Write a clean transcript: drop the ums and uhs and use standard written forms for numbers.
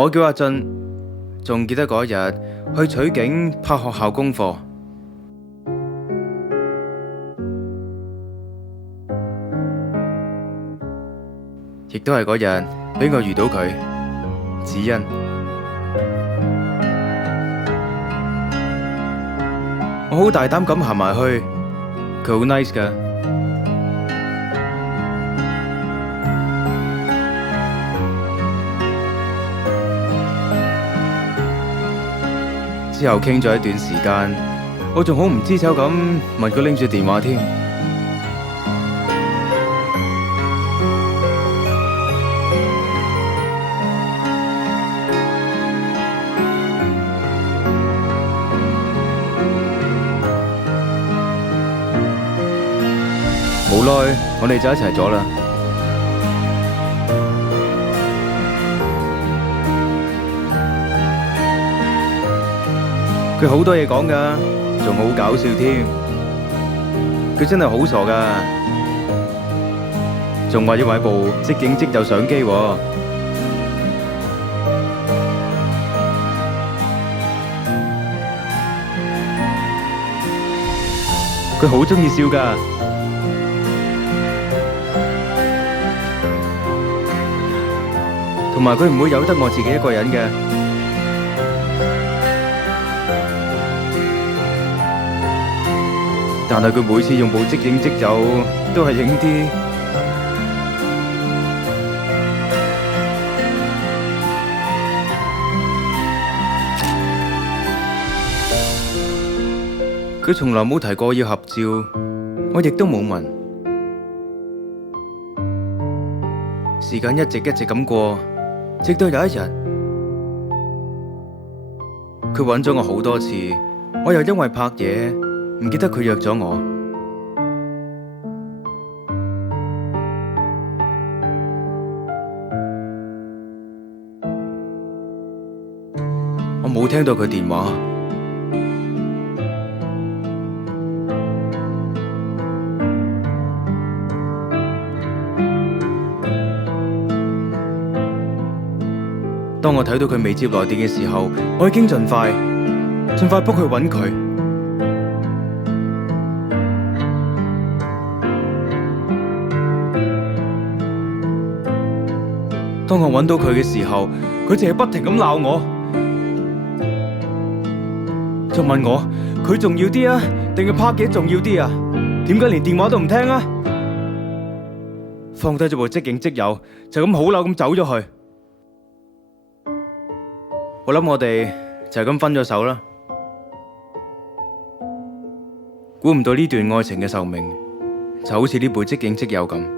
我叫阿俊，仲記得嗰日去取景拍學校功課，亦都係嗰日俾我遇到佢，子欣。我好大膽咁行埋去，佢好 nice 㗎。之後傾咗一段時間，我仲好唔知醜咁問佢拎住電話添。無奈我哋就一齊咗啦。佢好多嘢講㗎，仲好搞笑添。佢真係好傻㗎，仲話要買部即影即有相機喎。佢好鍾意笑㗎，同埋佢唔會由得我自己一個人嘅。但係佢每次用部即影即有，都係影啲佢從來冇提過要合照，我亦都冇問。時間一直咁過，直到有一日，佢揾咗我好多次，我又因為拍嘢唔記得佢約咗我。我冇聽到佢電話。當我睇到佢未接來電嘅時候，我已經盡快book去揾佢。當我揾到佢嘅時候，佢淨係不停咁鬧我，就問我佢重要啲啊，定係拍嘢重要啲啊？點解連電話都唔聽啊？放低咗部即影即有，就咁好嬲咁走咗去。我諗我哋就係咁分咗手啦。估唔到呢段愛情嘅壽命就好似呢部即影即有咁。